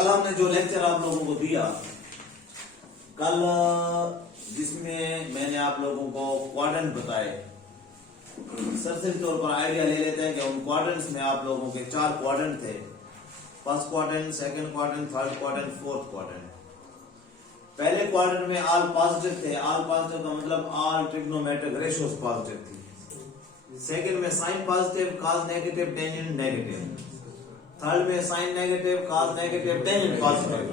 कल हमने जो लेक्चर आप लोगों को दिया कल, जिसमें मैंने आप लोगों को क्वाड्रेंट बताए, सरसरी तौर पर आइडिया ले लेते हैं कि उन क्वाड्रेंट्स में आप लोगों के 4 क्वाड्रेंट थे। First quadrant, second quadrant, third quadrant, fourth quadrant. पहले क्वाड्रेंट में ऑल पॉजिटिव थे। ऑल पॉजिटिव का मतलब ऑल ट्रिग्नोमेट्रिक रेशियोज पॉजिटिव थी। सेकंड में sine positive, cos negative, tangent negative. Third में sine negative, cos negative, tangent positive.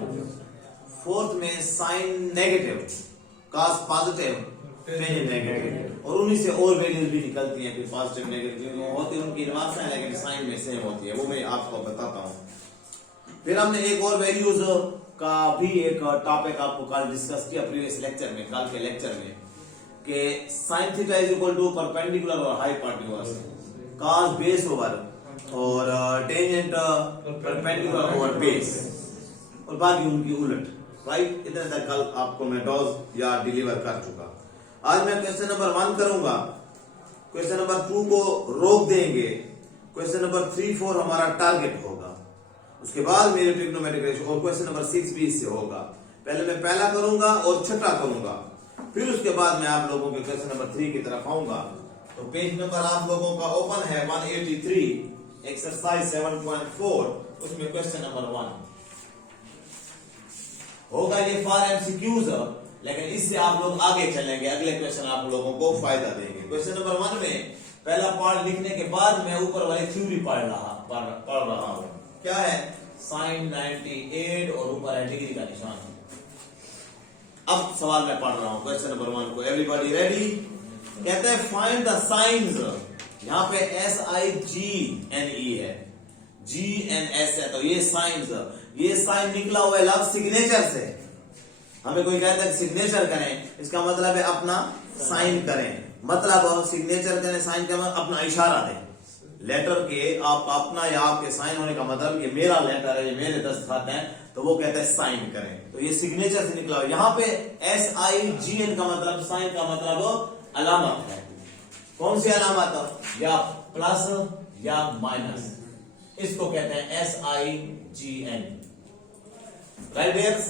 Fourth में sine negative, cos positive, tangent negative. और उन्हीं से और वैल्यूज भी निकलती हैं, फिर पॉजिटिव नेगेटिव होती है, उनकी रिवर्स है लेकिन साइन में सेम होती है, वो मैं आपको बताता हूं। फिर हमने एक और वैल्यूज का भी एक टॉपिक आपको कल डिस्कस किया प्रीवियस लेक्चर में, कल के लेक्चर में, कि sine theta is equal to perpendicular और हाइपोटेन्यूज, कॉस बेस ओवर और टेंजेंट परपेंडिकुलर ओवर बेस, और बाकी उनकी उलट। राइट, इतने तक कल आपको मैं डॉज या डिलीवर कर चुका। आज मैं क्वेश्चन नंबर 1 करूंगा, क्वेश्चन नंबर 2 को रोक देंगे, क्वेश्चन नंबर 3, 4 हमारा टारगेट होगा, उसके बाद मेरे ट्रिग्नोमेट्रिक रेशियो, और क्वेश्चन नंबर 6 भी इससे होगा। पहले मैं पहला करूंगा और छठा करूंगा, फिर उसके बाद मैं आप लोगों के क्वेश्चन नंबर 3 की तरफ आऊंगा। तो पेज नंबर आप लोगों का ओपन है 183, एक्सरसाइज 7.4, उसमें क्वेश्चन नंबर 1 होगा। ये फॉर एमसीक्यूज, लेकिन इससे आप लोग आगे चलेंगे, अगले क्वेश्चन आप लोगों को फायदा देंगे। क्वेश्चन नंबर 1 में पहला पार्ट लिखने के बाद मैं ऊपर वाली थ्योरी पढ़ रहा हूं। क्या है? साइन 98 और ऊपर है डिग्री का निशान। अब सवाल मैं पढ़ रहा हूं क्वेश्चन नंबर 1 को। Everybody ready? कहते हैं फाइंड द साइंस। यहां पे SIGNE है, GNS है, तो ये साइंस, ये साइन निकला हुआ है लव सिग्नेचर से। हमें कोई कहता है सिग्नेचर करें, इसका मतलब है अपना साइन करें, मतलब सिग्नेचर करें, साइन का मतलब अपना इशारा दें। लेटर के आप अपना या आपके साइन होने का मतलब ये मेरा लेटर है, ये मेरे दस्तखत हैं, तो वो कहते हैं साइन करें। तो ये सिग्नेचर से निकला हुआ। यहाँ पे SIGN का मतलब, साइन का मतलब अलामत है। कौन सी अलामत? या प्लस या माइनस, इसको कहते हैं SIGN। Right dears?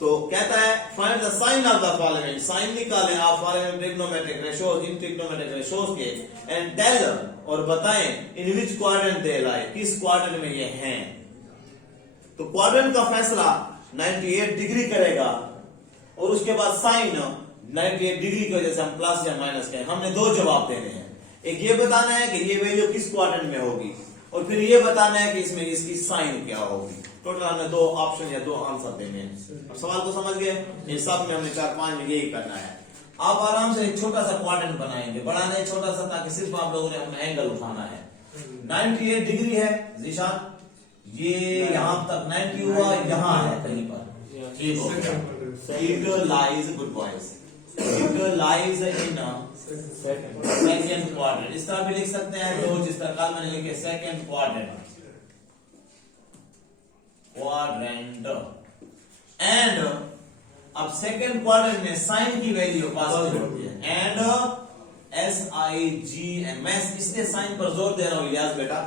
तो कहता है find the sine of the following, sine निकालें आप फॉलोइंग ट्रिग्नोमेट्रिक रेशियोज, इन ट्रिग्नोमेट्रिक रेशियोज के, एंड टेल, और बताएं इन विच क्वाड्रेंट दे लाए, किस क्वाड्रेंट में ये हैं। तो क्वाड्रेंट का फैसला 98 डिग्री करेगा, और उसके बाद साइन 98 डिग्री की वजह से हम प्लस या माइनस कहें। हमने 2 जवाब देने हैं, एक ये बताना है कि ये वैल्यू किस क्वाड्रेंट में होगी, और फिर ये बताना है कि इसमें इसकी साइन क्या होगी। टोटल हमें 2 ऑप्शन या 2 आंसर देने हैं। अब सवाल को समझ गए? ये सब में हमने 4-5 में यही करना है। आप आराम से एक छोटा सा क्वाड्रेंट बनाएंगे, बड़ा नहीं, छोटा सा, ताकि सिर्फ आप लोगों ने अपना एंगल उठाना है। 98 डिग्री है जीशान, ये यहां तक 90 हुआ, यहां है कहीं पर, ठीक हो गया। It lies, good boys, it lies in second quadrant. इस तरह भी लिख सकते हैं, तो जिस तरह कल मैंने लिखे सेकंड क्वाड्रेंट, एंड अब सेकंड क्वाड्रेंट में साइन की वैल्यू पॉजिटिव होती है, एंड SIGN। मैं इसलिए साइन पर जोर दे रहा हूं इलियास बेटा,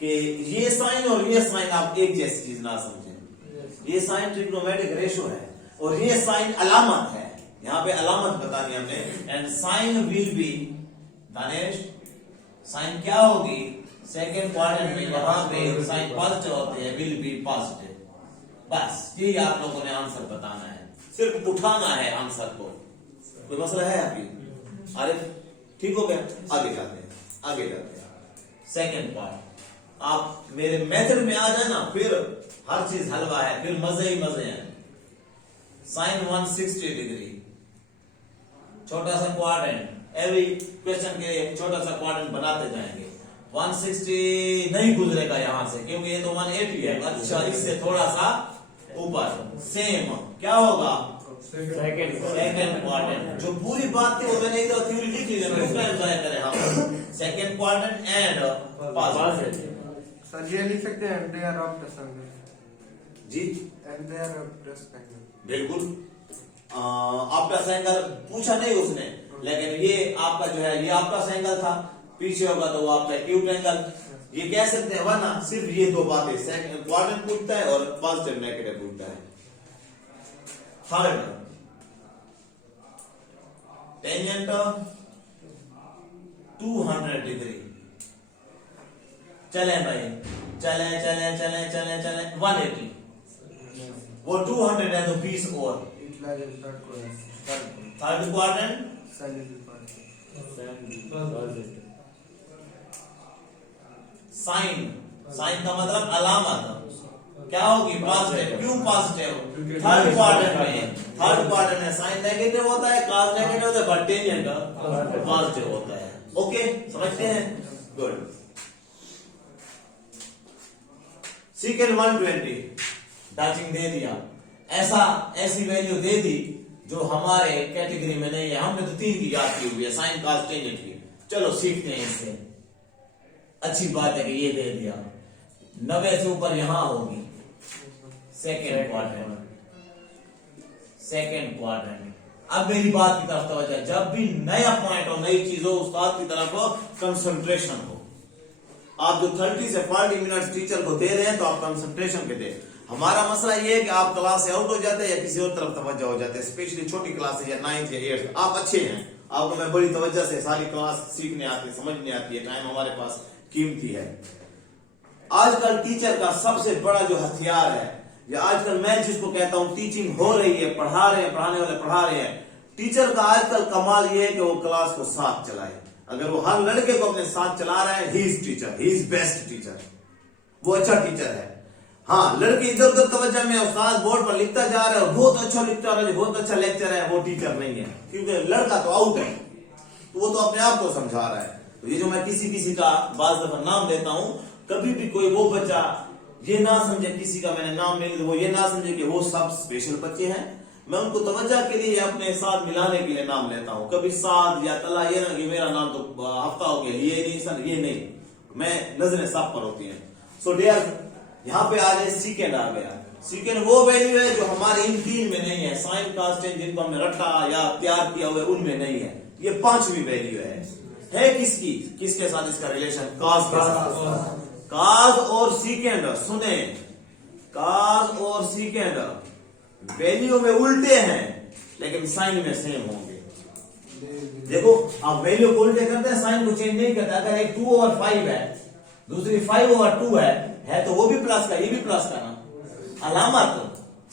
कि ये साइन और ये साइन आप एक जैसी चीज ना समझें। ये साइन ट्रिग्नोमेट्रिक रेशियो है और ये साइन अलामत है, यहां पे अलामत बतानी हमने। And sign will be, Danesh, sign क्या होगी सेकंड क्वाड्रेंट में, यहां पे साइन पॉजिटिव होती है, विल बी पॉजिटिव। बस यही आप लोगों ने आंसर बताना है, सिर्फ उठाना है आंसर को। कोई मसला है आपकी? अरे ठीक हो गया, आगे जाते हैं। सेकंड पार्ट, आप मेरे मेथड में आ जाए ना, फिर हर चीज हलवा है, फिर मजे ही मजे हैं। साइन 160 डिग्री, छोटा सा क्वाड्रेंट, एवरी क्वेश्चन के लिए छोटा सा क्वाड्रेंट बनाते जाएंगे। 160 नहीं गुजरेगा यहां से, क्योंकि ये तो 180 है। अच्छा, इससे थोड़ा सा ऊपर सेम क्या होगा? Second quadrant. जो पूरी बात थी वो मैंने इधर थ्योरी लिखी है, उसका एंजॉय करें हम। Second quadrant and positive. Sir ये लिख सकते हैं and they are of the sun जी, and they are of the sun. बिल्कुल। आपका एंगल पूछा नहीं उसने, लेकिन ये आपका जो है, ये आपका एंगल था, पीछे होगा तो वो आपका एक्यूट एंगल। ये कह सकते हैं वरना सिर्फ ये दो बातें, सेकंड क्वाड्रेंट पूछता है और पॉजिटिव नेगेटिव पूछता है। Third tangent 200 degree. चले भाई, चले 180, वो 200 है तो 20 और। It lies in third quadrant. Third quadrant Sagittal part. Sign, sign का मतलब अलामत क्या होगी? पॉजिटिव। क्यों पॉजिटिव? थर्ड क्वाड्रेंट में साइन नेगेटिव होता है, कॉस नेगेटिव होता है, बट टेंजेंट पॉजिटिव होता है। ओके, समझते हैं? गुड। सीकेंड 120 टचिंग दे दिया, ऐसी वैल्यू दे दी जो हमारे कैटेगरी में नहीं है। हमने तो 3 की याद की हुई है, साइन कॉस टेंजेंट की। चलो सीखते हैं इससे। अच्छी बात है कि ये दे दिया। 90 से ऊपर यहां होगी सेकेंड क्वाड्रेंट। अब मेरी बात की तरफ तवज्जो। जब भी नया पॉइंट हो, नई चीज हो, उस्ताद की तरफ कंसंट्रेशन हो। आप जो 30 से 40 मिनट टीचर को दे रहे हैं तो आप कंसंट्रेशन के दे। हमारा मसला ये है कि आप क्लास से आउट हो जाते हैं या किसी और तरफ तवज्जो हो जाते हैं, स्पेशली छोटी क्लास या 9th या 8th। आप अच्छे हैं, आपको मैं बड़ी तवज्जो से सारी क्लास सीखने आती है, समझने आती है, टाइम हमारे पास कीमती है। आजकल टीचर का सबसे बड़ा जो हथियार है, या आजकल मैं जिसको कहता हूं टीचिंग हो रही है, पढ़ा रहे हैं, पढ़ाने वाले पढ़ा रहे हैं। टीचर का आजकल कमाल ये है कि वो क्लास को साथ चलाए। अगर वो हर लड़के को अपने साथ चला रहा है, he is teacher, he is best teacher, वो अच्छा टीचर है। हाँ, लड़के इधर उधर तवज्जो में, उस्ताद बोर्ड पर लिखता जा रहा है, बहुत अच्छा लिखता है, बहुत अच्छा लेक्चर है, वो टीचर नहीं है, क्योंकि लड़का तो आउट है, तो वो तो अपने आप को समझा रहा है। तो ये जो मैं किसी का बाज दफा नाम लेता हूं, कभी भी कोई वो बच्चा ये ना समझे, किसी का मैंने नाम ले लिया, वो ये ना समझे कि वो सब स्पेशल बच्चे हैं। मैं उनको तवज्जो के लिए अपने साथ मिलाने के लिए नाम लेता हूं। कभी साथ या तला ये ना कि मेरा नाम तो हफ्ता हो गया, ये नहीं सर, ये नहीं, मैं नजरें सब पर होती हैं। सो डियर, यहाँ पे आ जाए सीकेंड आ गया। सीकेंड वो वैल्यू है जो हमारे इन 3 में नहीं है। साइन कॉस टेन जिनको हमने रटा या तैयार किया हुआ है उनमें नहीं है। ये 5वीं वैल्यू है किसकी? किसके साथ इसका रिलेशन? कॉस के साथ। कॉस और सीकेंड, सुने, कॉस और सीकेंड वैल्यू में उल्टे हैं लेकिन साइन में सेम होंगे। देखो, आप वैल्यू को उल्टे करते हैं, साइन को चेंज नहीं करते। अगर एक 2/5 है, दूसरी 5/2 है तो वो भी प्लस का, ये भी प्लस का ना। अलामत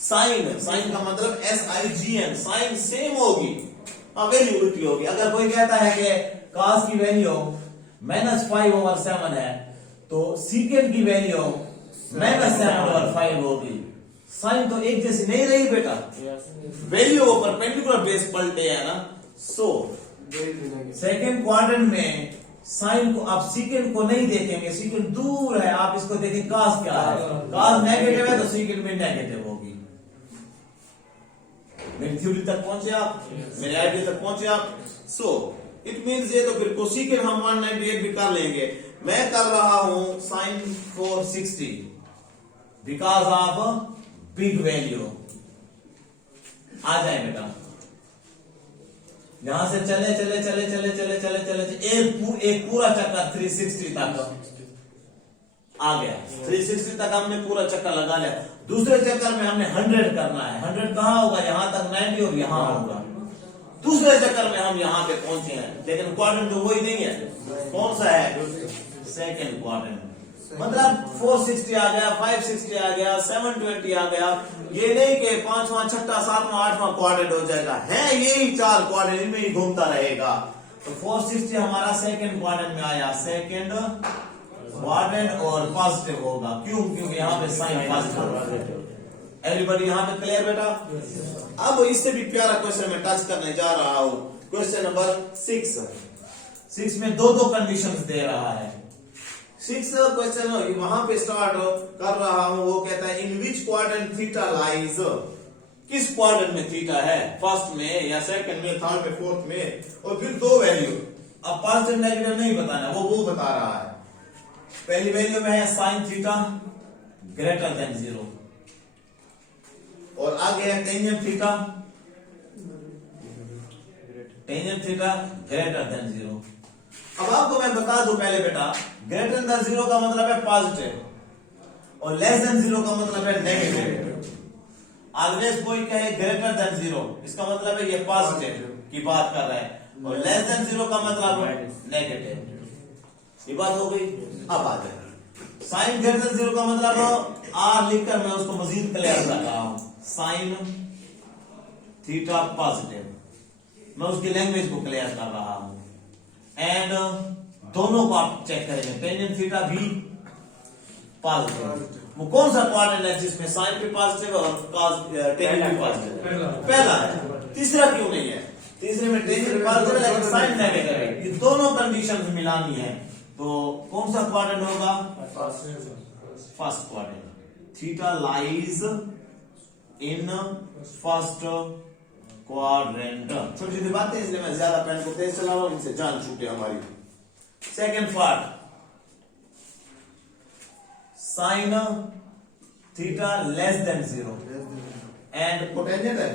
साइन का मतलब SIGN, साइन सेम होगी, वैल्यू उल्टी होगी। अगर कोई कहता है कि कॉस की वैल्यू -5/7 है तो सीकेंड की वैल्यू -7/5 होगी। साइन तो एक जैसी नहीं रही बेटा, वैल्यू वो परपेंडिकुलर बेस पलटे है ना। सो सेकेंड क्वाड्रेंट में साइन को आप सीकेंड को नहीं देखेंगे, सीकेंड दूर है, आप इसको देखें कॉस क्या है। कॉस नेगेटिव है तो सीकेंड भी नेगेटिव होगी। मेरी थ्योरी तक पहुंचे आप, मेरे आइडिया तक पहुंचे आप। सो इट मींस ये तो फिर कोसेकेंड हम 198 भी कर लेंगे। मैं कर रहा हूं sine 460 because of big value. आ जाए बेटा, यहां से चले एक पूरा चक्कर 360 तक आ गया। 360 तक हमने पूरा चक्कर लगा लिया। दूसरे चक्कर में हमने 100 करना है। 100 कहां होगा? यहां तक 90 और यहां होगा। दूसरे चक्कर में हम यहां पे पहुंचे हैं, लेकिन क्वाड्रेंट तो वही नहीं है। कौन सा है? Second quadrant. मतलब 460 आ गया, 560 आ गया, 720 आ गया। ये नहीं कि 5वां, 6वां, 7वां, 8वां क्वाड्रेंट हो जाएगा, है यही 4 क्वाड्रेंट, इनमें ही घूमता रहेगा। तो 460 हमारा सेकेंड क्वाड्रेंट में आया, सेकेंड क्वाड्रेंट और पॉजिटिव होगा। क्यों? क्योंकि यहाँ पे साइन पॉजिटिव। एवरीबॉडी यहाँ पे क्लियर बेटा? अब इससे भी प्यारा क्वेश्चन में टच करने जा रहा हूं। क्वेश्चन नंबर 6 में दो कंडीशंस दे रहा है। 6 क्वेश्चन वहां पे स्टार्ट कर रहा हूं। वो कहता है इन विच क्वाड्रेंट थीटा लाइज, किस क्वाड्रेंट में थीटा है? फर्स्ट में या सेकंड में, थर्ड में, फोर्थ में? और फिर 2 वैल्यू। अब पॉजिटिव नेगेटिव नहीं बताना, वो बता रहा है। पहली वैल्यू में है साइन थीटा ग्रेटर देन 0 और आगे है टेंजेंट थीटा ग्रेटर देन 0। अब आपको मैं बता दूं पहले बेटा, ग्रेटर देन 0 का मतलब है पॉजिटिव और लेस देन 0 का मतलब है नेगेटिव। ऑलवेज कोई कहे ग्रेटर देन 0 इसका मतलब है ये पॉजिटिव की बात कर रहा है और लेस देन 0 का मतलब नेगेटिव। ये बात हो गई। अब आ जाए साइन ग्रेटर देन 0 का मतलब आर लिखकर मैं उसको मजीद क्लियर कर रहा हूं। साइन थीटा पॉजिटिव मैं उसकी लैंग्वेज को क्लियर कर रहा हूं एंड दोनों को आप चेक करेंगे टेंजेंट थीटा भी पॉजिटिव। वो कौन सा क्वाड्रेंट है जिसमें साइन भी पॉजिटिव और cos टेंजेंट भी पॉजिटिव? पहला है। तीसरा क्यों नहीं है? तीसरे में टेंजेंट पॉजिटिव है लेकिन साइन नेगेटिव है। ये दोनों कंडीशंस मिलानी है तो कौन सा क्वाड्रेंट होगा? First quadrant. Theta lies in first quadrant. छोटी छोटी बातें इसलिए मैं ज्यादा पेन को तेज चला रहा हूं, इनसे जान छूटे हमारी। Second part sine theta less than 0 and cotangent है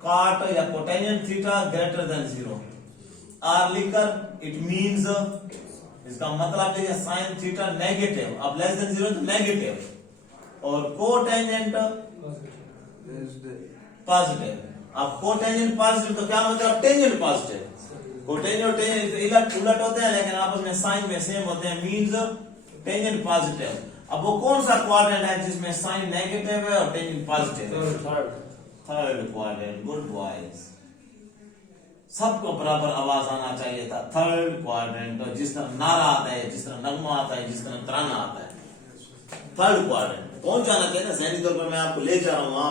कॉट या cotangent theta greater than 0 are लिखकर इट मींस इसका मतलब है साइन थीटा नेगेटिव। अब लेस देन 0 तो नेगेटिव और कोटेंजेंट पॉजिटिव। अब कोटेंजेंट पॉजिटिव तो क्या मतलब टेंजेंट पॉजिटिव। कोटेंजेंट और टेंजेंट उलट होते हैं लेकिन आपस में साइन में सेम होते हैं मींस टेंजेंट पॉजिटिव। अब वो कौन सा क्वाड्रेंट है जिसमें साइन नेगेटिव है और टेंजेंट पॉजिटिव है? Third quadrant. Good boys. सबको बराबर आवाज आना चाहिए था। थर्ड क्वाड्रेंट जिस तरह नारा आता है, जिस तरह नगमा आता है, जिस तरह तराना आता है, थर्ड क्वाड्रेंट पहुंच जाना चाहिए ना। जहनी तौर पर मैं आपको ले जा रहा हूं वहां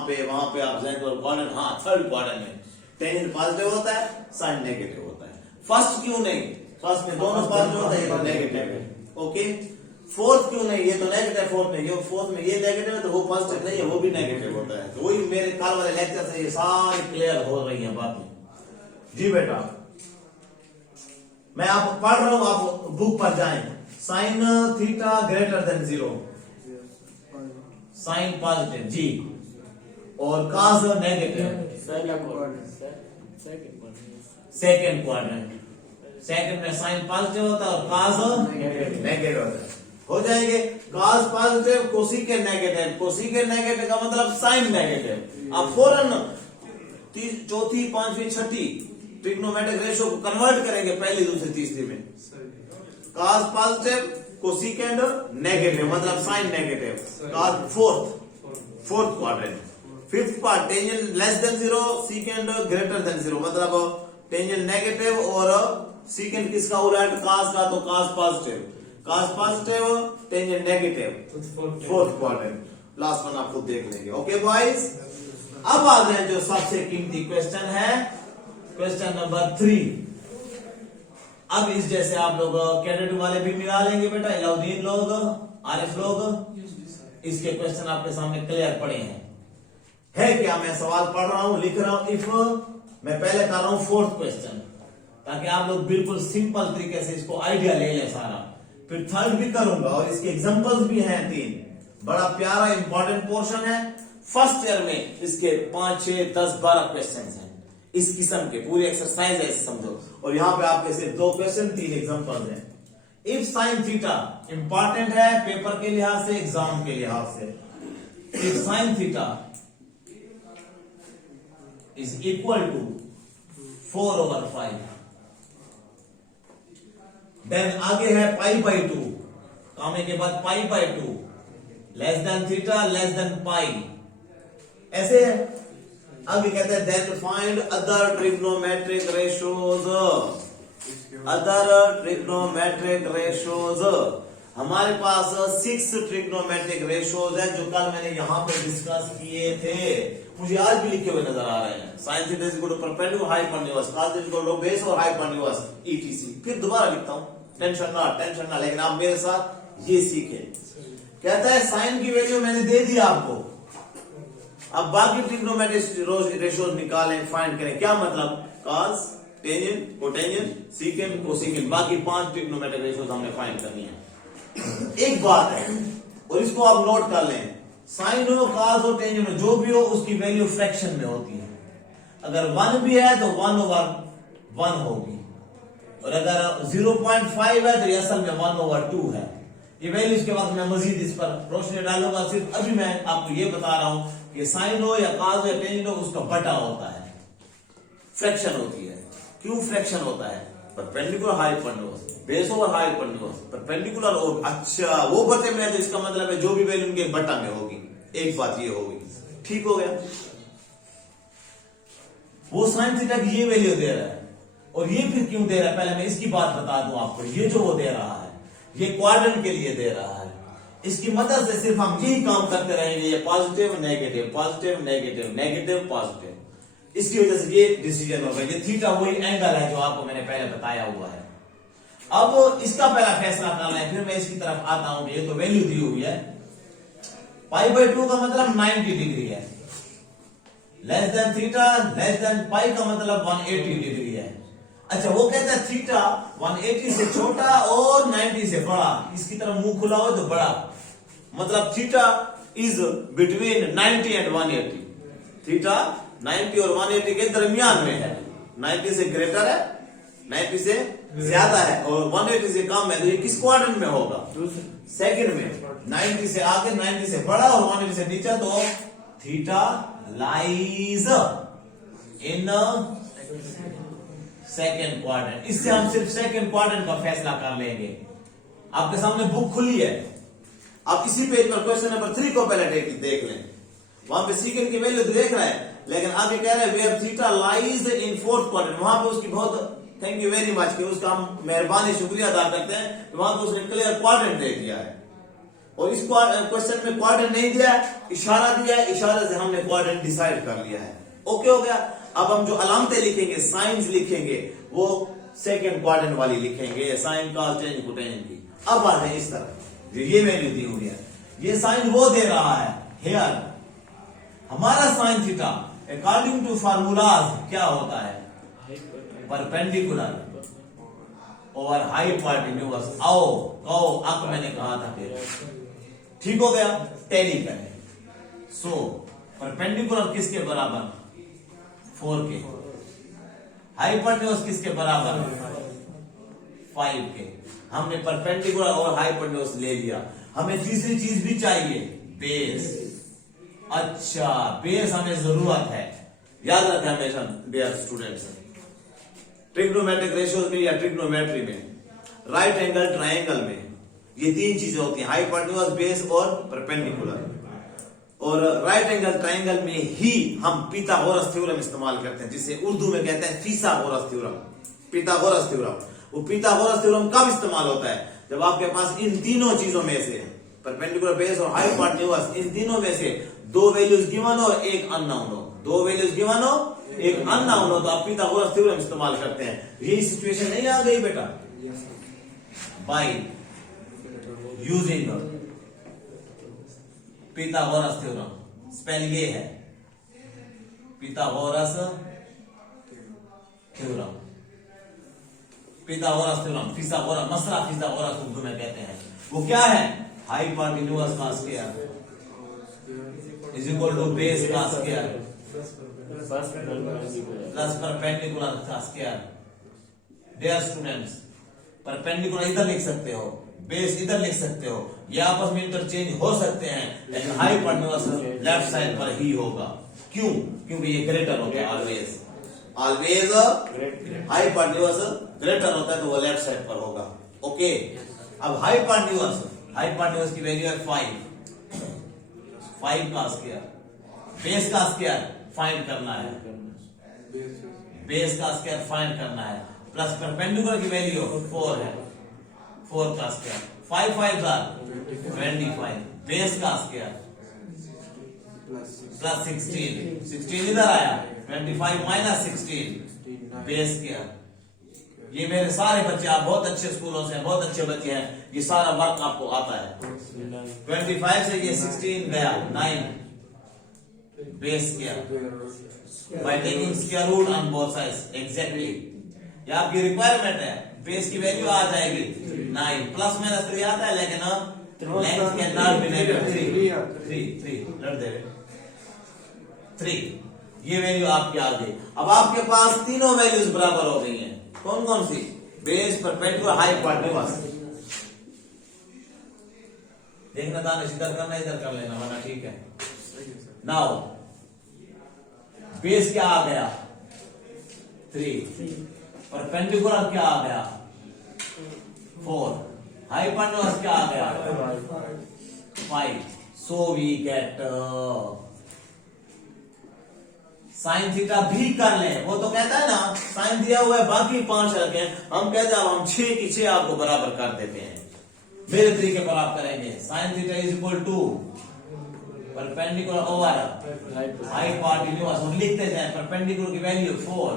पे आप जहनी तौर क्वाड्रेंट हाँ थर्ड क्वाड्रेंट में टेंजेंट पॉजिटिव होता है साइन नेगेटिव होता है। फर्स्ट क्यों नहीं? फर्स्ट में दोनों पॉजिटिव होता है, ये तो नेगेटिव है। ओके। फोर्थ क्यों नहीं? ये तो नेगेटिव फोर्थ में, ये फोर्थ में ये नेगेटिव है तो वो पॉजिटिव नहीं है, वो भी नेगेटिव होता है। तो वही मेरे कल वाले लेक्चर से ये सारी क्लियर हो रही है बातें। जी बेटा मैं आपको पढ़ रहा हूं, आप बुक पर जाएं। Sine theta greater than 0 sine positive जी और cos negative second quadrant. Second में साइन पॉजिटिव होता है और कॉस नेगेटिव होता है। हो जाएंगे cos positive cosecant negative. Cosecant negative का मतलब साइन नेगेटिव। अब फौरन चौथी पांचवी छठी ट्रिग्नोमेट्रिक रेशियो को कन्वर्ट करेंगे पहली दूसरी तीसरी में। कॉस पॉजिटिव कोसेकेंट नेगेटिव मतलब sine negative. Cos fourth quadrant. Fifth part tangent less than 0 secant greater than 0 मतलब टेंजेंट नेगेटिव और सीकेंड किसका उलट कॉस का तो cos positive. Cos positive tangent negative fourth quadrant. Last one आप खुद देख लेंगे। Okay boys. अब आ गए जो सबसे कीमती क्वेश्चन है क्वेश्चन नंबर 3। अब इस जैसे आप लोग कैडेट वाले भी मिला लेंगे बेटा, इलाउद्दीन लोग आरिफ लोग इसके क्वेश्चन आपके सामने क्लियर पड़े हैं। है क्या मैं सवाल पढ़ रहा हूं लिख रहा हूं इफ मैं पहले कर रहा हूं फोर्थ क्वेश्चन ताकि आप लोग बिल्कुल सिंपल तरीके से इसको आइडिया ले लें सारा। फिर थर्ड भी करूंगा और इसके एग्जांपल्स भी हैं 3। बड़ा प्यारा इंपॉर्टेंट पोर्शन है। फर्स्ट ईयर में इसके 5, 6, 10, 12 क्वेश्चन हैं इस किस्म के। पूरी एक्सरसाइज है ऐसे समझो। और यहां पे आपके सिर्फ 2 क्वेश्चन 3 एग्जांपल्स हैं। इफ साइन थीटा इंपॉर्टेंट है पेपर के लिहाज से एग्जाम के लिहाज से। If sine theta is equal to 4/5 then आगे है π/2 कामे के बाद π/2 less than theta less than pi ऐसे है। आगे कहते हैं then find other trigonometric ratios. Other trigonometric ratios हमारे पास 6 ट्रिग्नोमेट्रिक रेशियोज है जो कल मैंने यहां पे डिस्कस किए थे। मुझे आज भी लिखे हुए नजर आ रहे हैं। Sine theta is equal to perpendicular hypotenuse cos is equal to base और हाइपोटेन्यूज ईटीसी। फिर दोबारा लिखता हूं टेंशन ना लेकिन आप मेरे साथ ये सीखे। कहता है साइन की वैल्यू मैंने दे दी आपको, अब बाकी ट्रिग्नोमेट्रिक रेशियोज निकालें फाइंड करें। क्या मतलब cos tangent cotangent secant cosecant बाकी 5 ट्रिग्नोमेट्रिक रेशियोज हमने फाइंड करनी है। एक बात है और इसको आप नोट कर लें, साइन हो कॉस हो टेंजेंट हो जो भी हो उसकी वैल्यू फ्रैक्शन में होती है। अगर 1 भी है तो 1/1 होगी। और अगर 0.5 है तो ये असल में 1/2 है। ये वैल्यूज के वक्त मैं मजीद इस पर रोशनी डालूंगा। सिर्फ अभी मैं आपको ये बता रहा हूं कि साइन हो या काज हो या टेंजेंट हो उसका बटा होता है, फ्रैक्शन होती है। क्यों फ्रैक्शन होता है? Perpendicular hypotenuse, base over hypotenuse, perpendicular और अच्छा वो बटे में है तो इसका मतलब है जो भी वैल्यू उनके बटा में होगी। एक बात ये होगी, ठीक हो गया। वो साइन थीटा की ये वैल्यू दे रहा है और ये फिर क्यों दे रहा है पहले मैं इसकी बात बता दूं आपको। ये जो वो दे रहा है ये क्वाड्रेंट के लिए दे रहा है। इसकी मदद से सिर्फ हम यही काम करते रहेंगे, ये positive negative positive negative negative positive. इसकी वजह से ये डिसीजन होगा। ये थीटा वही एंगल है जो आपको मैंने पहले बताया हुआ है। अब इसका पहला फैसला करना है, फिर मैं इसकी तरफ आता हूं कि ये तो वैल्यू दी हुई है। π/2 का मतलब 90 डिग्री है, less than theta less than pi का मतलब 180 डिग्री है। अच्छा वो कहता है थीटा 180 से छोटा और 90 से बड़ा, इसकी तरफ मुंह खुला हो तो बड़ा, मतलब theta is between 90 and 180। Theta 90 और 180 के दरमियान में है। 90 से ग्रेटर है, 90 से ज्यादा है और 180 से कम है। तो ये किस क्वाड्रेंट में होगा? सेकंड में। 90 से आगे 90 से बड़ा और 180 से नीचे, तो theta lies in second quadrant. इससे हम सिर्फ सेकंड क्वाड्रेंट का फैसला कर लेंगे। आपके सामने बुक खुली है, आप इसी पेज पर क्वेश्चन नंबर 3 को पहले देख लें। वहां पे सीकेंड की वैल्यू देख रहा है, लेकिन आगे कह रहा है where theta lies in fourth quadrant. वहां पे उसकी बहुत थैंक यू वेरी मच कि उसका हम मेहरबानी शुक्रिया अदा करते हैं, तो वहां पे उसने क्लियर क्वाड्रेंट दे दिया है। और इस क्वेश्चन में क्वाड्रेंट नहीं दिया, इशारा दिया है, इशारे से हमने क्वाड्रेंट डिसाइड कर लिया है। ओके हो गया। अब हम जो अलामतें लिखेंगे, साइंस लिखेंगे, वो सेकंड क्वाड्रेंट वाली लिखेंगे, साइन का चेंज कोटेंजेंट की। अब आ जाए इस तरह, ये वैल्यू दी हुई है, ये साइन वो दे रहा है हेयर। हमारा sine theta according to formulas क्या होता है? Perpendicular over hypotenuse. आओ कहो अक मैंने कहा था फिर, ठीक हो गया। टैली करें। सो परपेंडिकुलर किसके बराबर? 4 के। हाइपोटेन्यूज किसके बराबर? 5 के। हमने परपेंडिकुलर और हाइपोटेन्यूज ले लिया। हमें तीसरी चीज भी चाहिए, बेस। अच्छा बेस हमें जरूरत है, याद रखें हमेशा डियर स्टूडेंट्स। ट्रिग्नोमेट्रिक रेशियोज में या ट्रिग्नोमेट्री में, राइट एंगल ट्रायंगल में ये 3 चीजें होती हैं, हाइपोटेन्यूज, बेस और परपेंडिकुलर। और राइट एंगल ट्रायंगल में ही हम पिथागोरस थ्योरम इस्तेमाल करते हैं, जिसे उर्दू में कहते हैं फिसागोरस थ्योरम, पिथागोरस थ्योरम। वो पिथागोरस थ्योरम कब इस्तेमाल होता है? जब आपके पास इन तीनों चीजों में से, परपेंडिकुलर, बेस और हाइपोटेन्यूज, इन तीनों में से 2 वैल्यूज गिवन हो, एक अननोन हो। 2 वैल्यूज गिवन हो, एक अननोन हो, तो आप पिथागोरस थ्योरम इस्तेमाल करते हैं। यही सिचुएशन नहीं आ गई बेटा? By using Pythagoras theorem, spelling ये है पिथागोरस थ्योरम, पिथागोरस थ्योरम, फिसागोरस, मसला फिसागोरस उर्दू में कहते हैं। वो क्या है? हाइपोटेन्यूज का square is equal to base का स्क्वायर प्लस परपेंडिकुलर का स्क्वायर। डियर स्टूडेंट्स, परपेंडिकुलर इधर लिख सकते हो, बेस इधर लिख सकते हो, ये आपस में इंटरचेंज हो सकते हैं, लेकिन हाइपोटेन्यूज लेफ्ट साइड पर ही होगा। क्यों? क्योंकि ये ग्रेटर होता है ऑलवेज, ऑलवेज हाइपोटेन्यूज ग्रेटर होता है, तो वो लेफ्ट साइड पर होगा। ओके। अब हाइपोटेन्यूज की वैल्यू है 5 का स्क्वायर, बेस का स्क्वायर फाइंड करना है, बेस का स्क्वायर फाइंड करना है, प्लस परपेंडिकुलर की वैल्यू 4 है, 4 का स्क्वायर, 5 5 25, बेस का स्क्वायर प्लस 16 इधर आया, 25 माइनस 16 बेस स्क्वायर। ये मेरे सारे बच्चे, आप बहुत अच्छे स्कूलों से, बहुत अच्छे बच्चे हैं, ये सारा वर्क आपको आता है। 25 से ये 16 गया 9 base square by taking square root on both sides. Exactly ये आपकी रिक्वायरमेंट है। बेस की वैल्यू आ जाएगी 9, प्लस माइनस 3 आता है, लेकिन लेंथ के नॉट बी नेगेटिव 3 लड़ दे 3, ये वैल्यू आपकी आ गई। अब आपके पास तीनों वैल्यूज बराबर हो गई हैं। कौन कौन सी? Base perpendicular hypotenuse. देखना था इधर करना, इधर कर लेना वरना ठीक है। नाउ बेस क्या आ गया 3, परपेंडिकुलर क्या आ गया 4, हाइपोटेन्यूज क्या आ गया 5। So we get sine theta भी कर लें, वो तो कहता है ना साइन दिया हुआ है बाकी 5 रखे, हम कहते हैं अब हम 6 की 6 आपको बराबर कर देते हैं। मेरे तरीके पर आप करेंगे sine theta is equal to perpendicular over hypotenuse, हम लिखते जाए परपेंडिकुलर की वैल्यू 4,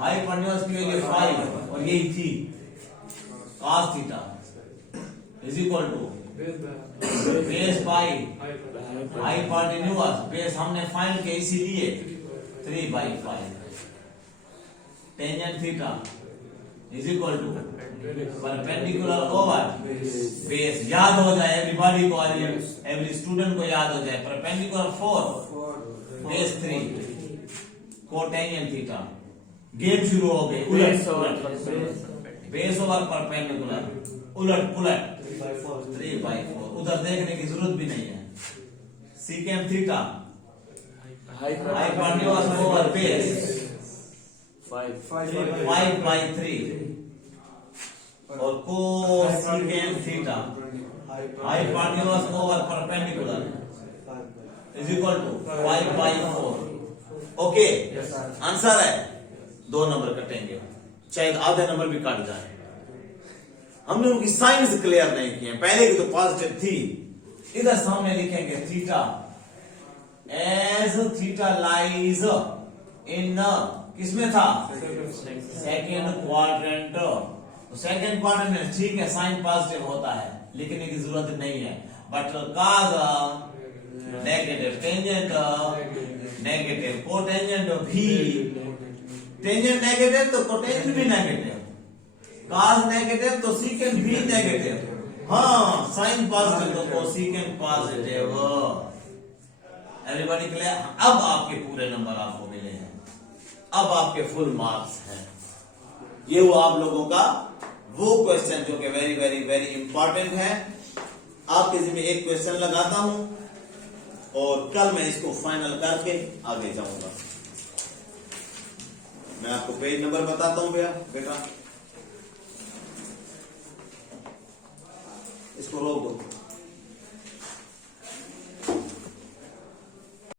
हाइपोटेन्यूज की वैल्यू 5 और यही थी cos theta is equal to base by hypotenuse, base हमने फाइंड किया इसीलिए 3/5, tangent theta is equal to perpendicular over base, याद हो जाए एवरीबॉडी को, एवरी स्टूडेंट को याद हो जाए perpendicular 4 base 3 cotangent theta. Game शुरू हो गई, बेस ओवर परपेंडिकुलर, उलट पुलट 3/4, उधर देखने की जरूरत भी नहीं है। Secant theta hypotenuse over base 5/3 और cosecant theta hypotenuse over perpendicular is equal to 5/4। Okay, answer है 2 नंबर कटेंगे, चाहे आधे नंबर भी काट जाए। हमने उनकी साइंस क्लियर नहीं किए, पहले की तो पॉजिटिव थी। इधर सामने लिखेंगे theta as theta lies in, किसमें था सेकेंड क्वाड्रेंट, तो सेकेंड क्वाड्रेंट में ठीक है साइन पॉजिटिव होता है, लिखने की जरूरत नहीं है, but cause negative, tangent negative, cotangent भी, टेंजेंट नेगेटिव तो कोटेंजेंट भी नेगेटिव, काज नेगेटिव तो सीकेंट भी नेगेटिव, हाँ साइन पॉजिटिव तो कोसेकेंट पॉजिटिव। Everybody clear? अब आपके पूरे नंबर आपको मिले हैं, अब आपके फुल मार्क्स हैं। ये वो आप लोगों का वो क्वेश्चन जो कि वेरी वेरी वेरी इंपॉर्टेंट है। आपके जिम्मे एक क्वेश्चन लगाता हूं और कल मैं इसको फाइनल करके आगे जाऊंगा। मैं आपको पेज नंबर बताता हूं भैया, बेटा इसको रोक दो।